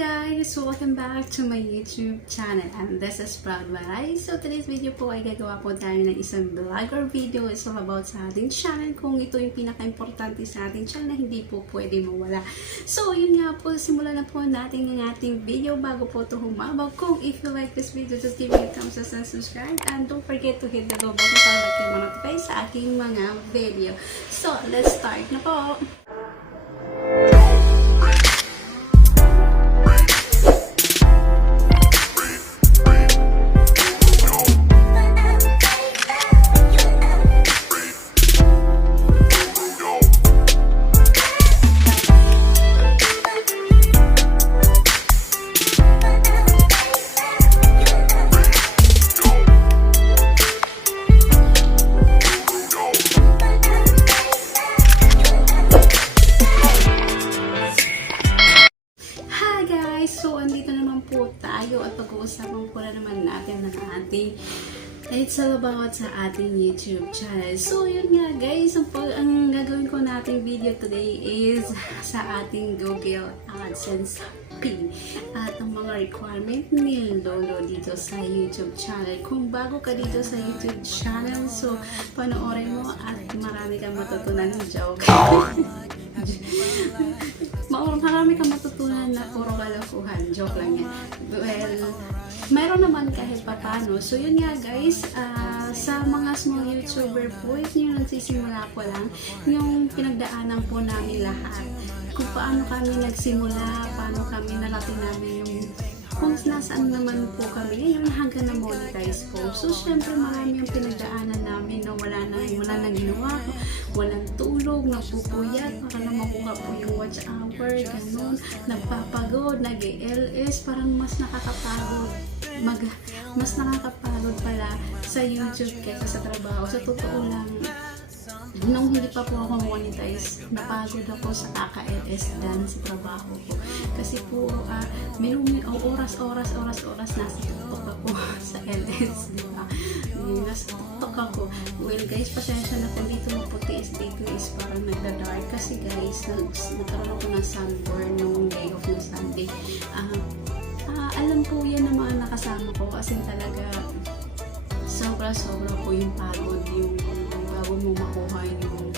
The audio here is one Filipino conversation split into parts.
guys! Welcome back to my YouTube channel and this is Proud Maray. So today's video po ay gagawa po tayo ng isang vlog or video. It's all about sa ating channel, kung ito yung pinaka-importante sa ating channel na hindi po pwede mawala. So yun nga po, simulan na po natin ang ating video. Bago po ito humabag, kung if you like this video, just give me a thumbs up and subscribe, and don't forget to hit the bell button para kayo ma-notify sa aking mga video. So let's start na po! So, andito naman po tayo at pag-uusapan po na naman natin ng ating it's all about sa ating YouTube channel. So, yun nga guys, ang gagawin ko nating video today is sa ating Google AdSense pin at ang mga requirement ni Lolo dito sa YouTube channel. Kung bago ka dito sa YouTube channel, so panoorin mo at marami kang matutunan. Joke. Marami kang matutunan na puro kalokohan. Joke lang yan. Well, mayroon naman kahit papano. So yun nga guys, sa mga small YouTuber po, yung nagsisimula po lang, yung pinagdaanan po namin lahat. Kung paano kami nagsimula, paano kami narating namin yung kung nasaan naman po kami ngayon hanggang na monetize po. So, syempre marami yung pinagdaanan namin na wala nang ginawa, walang tulog, napupuyat, para na makuha po yung watch hour, ganun, nagpapagod, nag-LS, parang mas nakakapagod. Mas nakakapagod pala sa YouTube kaysa sa trabaho. Sa totoo lang, nung hindi pa po ako monetize, napagod ako sa kaka-LS dan sa trabaho ko. Kasi po, may oras nasa TikTok ako sa LS, di ba? Nasa TikTok ako. Well guys, pasensya na kung dito maputi dito is parang nagda-dark. Kasi guys, nagkaroon ako ng sunburn nung day of na Sunday. Alam po yan ng mga nakasama ko kasi talaga sobra po yung pagod, yung bago mo makuha yung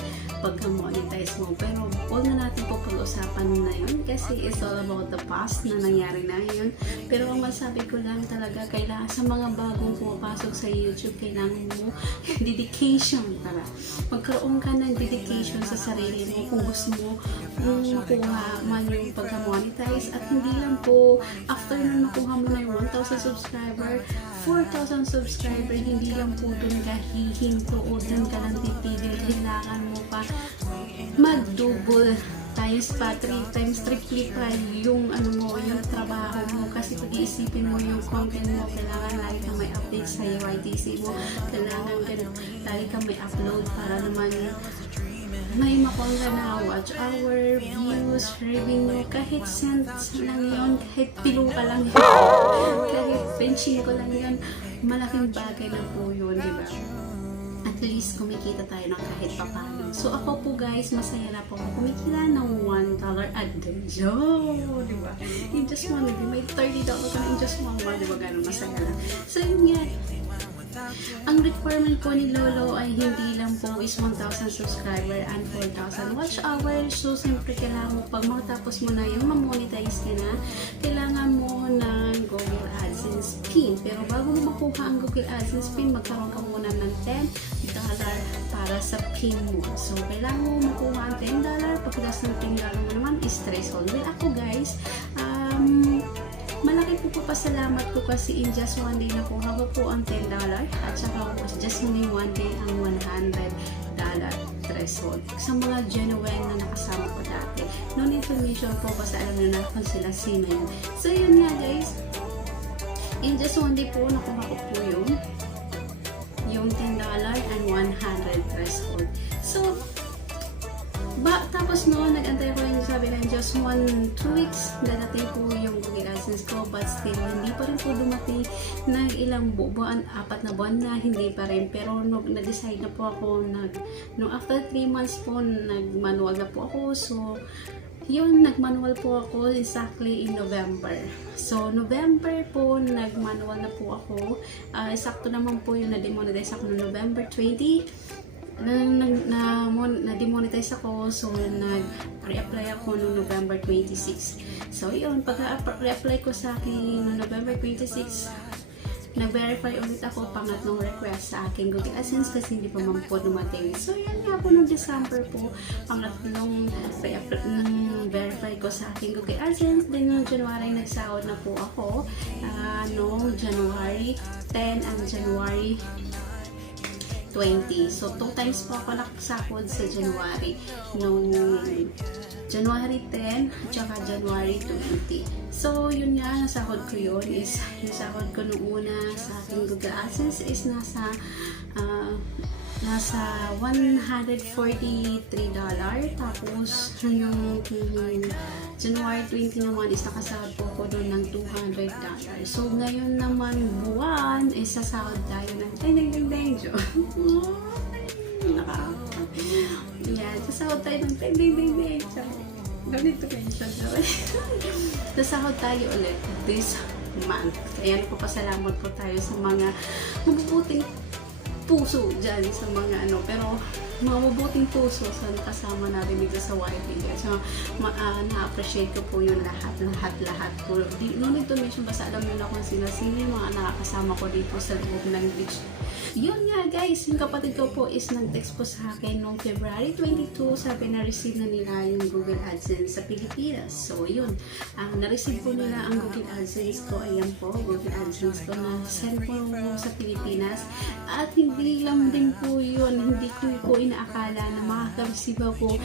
pagka-monetize mo. Pero huwag na natin po pag-usapan na yun kasi it's all about the past na nangyari na yun. Pero ang masabi ko lang talaga, kailangan sa mga bagong pumapasok sa YouTube, kailangan mo dedication para magkaroon ka ng dedication sa sarili mo kung gusto mo makuha man yung pagka-monetize. At hindi lang po after na makuha mo na yung 1,000 subscriber, 4,000 subscriber, hindi lang po dun ka hihinto o dun ka lang titigil. Kailangan mo pa mag-double times pa, 3 times, triple pa yung yung trabaho mo. Kasi pag-iisipin mo yung content mo, kailangan lagi kang may update sa UITC mo, kailangan lagi kang may upload para naman may makuha ka na watch hour, views, revenue, kahit cents lang yun, kahit pilo ka lang yun, kahit benching ko lang yun, malaking bagay na po yun, diba? At least kumikita tayo ng kahit papano. So ako po guys, masaya na po ako kumikita ng $1 a day. Diba? In just one day, may $30 ka na in just one month, diba? Ganun, masaya lang. So yun nga, ang requirement po ni Lolo ay hindi lang po is 1,000 subscriber and 4,000 watch hour. So, siyempre kailangan mo, pag matapos mo na yung ma-monetize ka na, kailangan mo ng Google AdSense pin. Pero bago mo makuha ang Google AdSense pin, magkaroon ka muna ng $10 para sa pin mo. So, kailangan mo makuha ang $10. Pagkas ng $10 mo naman is threshold. Well, ako guys, malaki po pasalamat ko kasi in just one day nakuha ko po ang $10 at saka was just only one day ang $100 threshold. Sa mga genuine na nakasama ko dati. No information po kasi alam na kung sila sino yun. So yun nga guys, in just one day po nakuha ko po yung $10 and $100 threshold. So, tapos no, nag-antay ko yung sabi ng just 1-2 weeks dadating po yung Google AdSense ko, but still hindi pa rin po dumating ng ilang buwan, 4 na buwan na hindi pa rin. Pero na-decide na po ako, after 3 months po, nag-manual na po ako. So Yun, nag-manual po ako exactly in November. So, November po, nag-manual na po ako. Sakto naman po yung na-demonetize ako no November 20. Na-demonetize ako, so nag-re-apply ako no November 26. So, yun, pag-re-apply ko sa akin no November 26, nag-verify ulit ako pangatlong request sa aking Google AdSense kasi hindi pa man po dumating. So, yan nga po noong December po, pangatlong verify ko sa aking Google AdSense. Then, noong January, nagsahod na po ako. Noong January 10 and January 20. So, 2 times po ako nakasahod sa January. Noong January 10 at saka January 20. So, yun nga, nasahod ko yun is, yung sahod ko nung una sa aking Google AdSense is nasa $143. Tapos, yung January 20 naman is nakasahod po ko doon ng $200. So, ngayon naman buwan, is sasahod tayo ng ding-ding-ding-ding. Yan, sasahod tayo ng ding-ding-ding-ding. Ganito kayo siya. Nasahod tayo ulit this month. Kaya nagpapasalamat po tayo sa mga mabubuting puso dyan sa mga pero mga mabuting puso sa kasama natin dito sa YT. So, na-appreciate ko po yung lahat po. No need to mention, basta alam nyo na kung sino yung mga nakakasama ko dito sa loob ng beach. Yun nga guys, yung kapatid ko po is nag-text po sa akin noong February 22, sabi na receive na nila yung Google AdSense sa Pilipinas. So yun, na-receive po nila ang Google AdSense ko. Ayan po, Google AdSense ko na send po sa Pilipinas. At hindi lang din po yun, hindi ko po inaakala na makaka-receive ako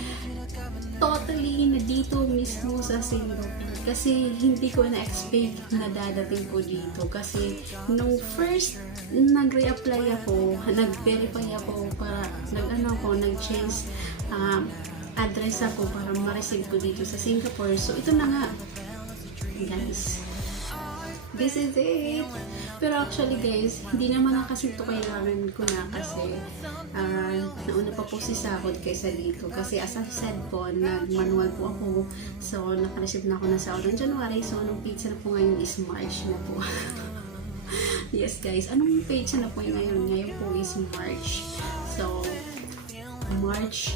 totally na dito mismo sa Singapore. Kasi hindi ko na-expect na dadating po dito. Kasi nung first nag-reapply ako, nag-verify ako para nag-change address ako para ma-receive ko dito sa Singapore. So ito na nga, guys. This is it. Pero actually guys, hindi naman na kasi ito kailangan ko na kasi nauna pa po si sahod kaysa dito. Kasi as I said po, nag-manual po ako. So, naka-receive na ako ng sahod ng January. So, anong pizza na po ngayon is March na po. Yes guys, anong page na po yung ngayon? Ngayon po is March. So, March,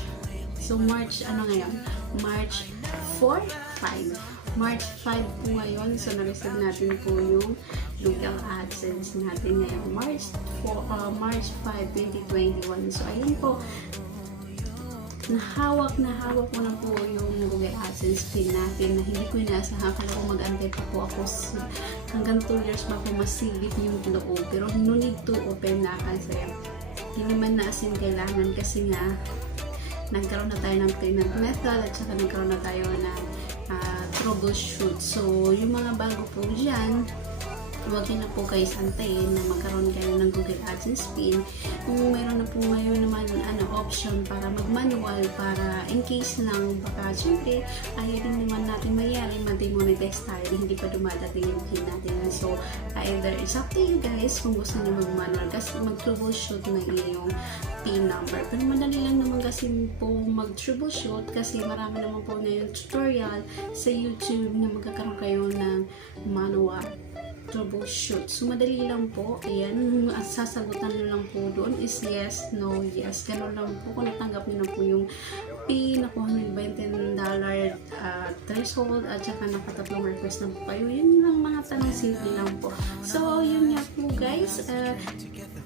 ano ngayon? March 4, 5. March 5 po ngayon. So, na-receive natin po yung Google AdSense natin ngayon. March 5, 2021. So, ayun po. Nahawak ko na po yung Google AdSense pin natin na hindi ko inaasahan. Akala ko mag-antay pa po ako hanggang 2 years pa po masibit yung loob. Pero no need to open na kasi hindi naman na asin kailangan kasi nga nagkaroon na tayo ng payment method at saka nagkaroon na tayo ng troubleshoot. So, yung mga bago po dyan, huwag nyo na po kayo antayin na magkaroon kayo ng Google AdSense pin. Kung mayroon na po ngayon naman option para mag-manual para in case lang baka syempre ayaw din naman natin mayari ma-demonetize tayo hindi pa dumadating yung pin natin. So, either it's up to you guys kung gusto nyo mag-manual kasi mag-troubleshoot na yung pin number. Pero madali lang naman kasi po mag-troubleshoot kasi marami naman po na yung tutorial sa YouTube na magkakaroon kayo ng manual troubleshoot. So, madali lang po. Ayan, sasagutan nyo lang po doon is yes, no, yes. Ganun lang po. Kung natanggap nyo na po yung pin, nakuha nyo $20 threshold at saka nakatatlong request na po kayo. Yun lang mga tanong simple lang po. So, yun nga po guys.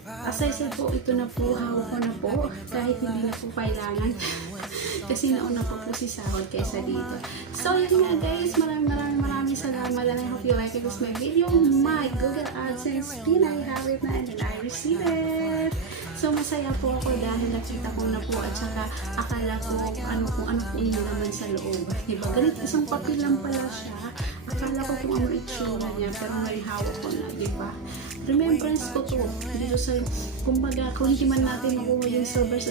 As I said po, ito na po, hawak ko na po. Kahit hindi na po kailangan. Kasi nauna pa po si sahod kaysa dito. So, yun nga guys. Maraming salamat. And I hope you like this my video. My Google AdSense pin, I have it na and then I receive it. So, masaya po ako dahil nakita ko na po at saka akala ko kung ano po yung naman sa loob. Diba? Ganit isang papel lang pala siya. Akala ko kung ano itsura niya pero may hawak ko na, diba? Remembrance ko to. Dito sa, kumbaga, kung hindi man natin makuha yung silver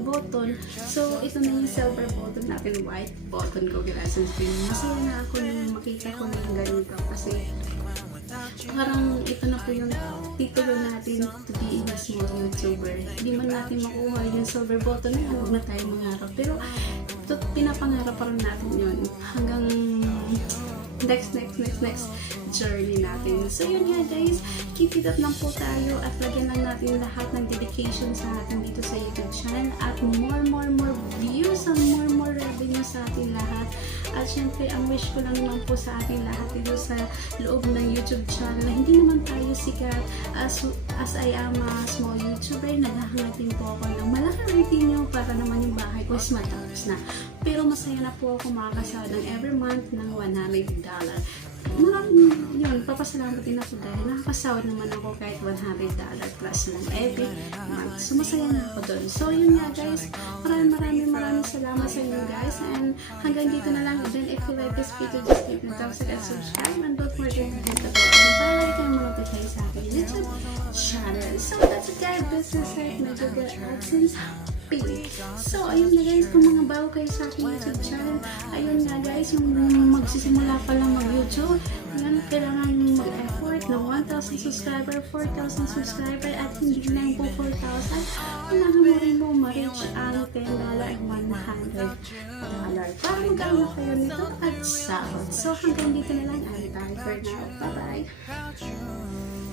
button, so ito na yung silver button natin, white button Google AdSense pin. Masaya na ako nung makita ko na yung ganito kasi parang ito na po yung titulo natin to be a small YouTuber. Hindi man natin makuha yung silver button na huwag na tayo mangarap. Pero pinapangarap pa rin natin yun hanggang next journey natin. So yun nga guys, keep it up lang po tayo at lagyan lang natin lahat ng dedication sa atin dito sa YouTube channel at more views and more revenue sa ating lahat. At syempre, ang wish ko lang naman po sa ating lahat dito sa loob ng YouTube channel na hindi naman tayo sikat as I am a small YouTuber, naghahangad din po ako ng malaking rating nyo para naman yung bahay ko is matapos na. Pero masaya na po ako makakasahod ng every month ng $100. Maraming yun, papasalamat din ako dahil nakakasahod naman ako kahit $100 plus lang every month. So masaya na ako doon. So yun nga guys, maraming salamat sa inyo guys, and hanggang dito na lang. Then if you like this video, just give me a thumbs up and subscribe, and don't forget to hit the bell para kayo ma-notify sa aking YouTube channel. So that's it guys, this is it, medyo good AdSense pili. So, ayun na guys, kung mga bago kayo sa aking YouTube channel, ayun nga guys, yung magsisimula pa lang mag-YouTube, yan, kailangan mag-effort na 1,000 subscriber, 4,000 subscriber, at hindi lang po 4,000, kailangan mo rin mo ma-reach ang $10 and $100 para mag-aano kayo nito at sahod. So, hanggang dito na lang, and bye for now. Bye-bye!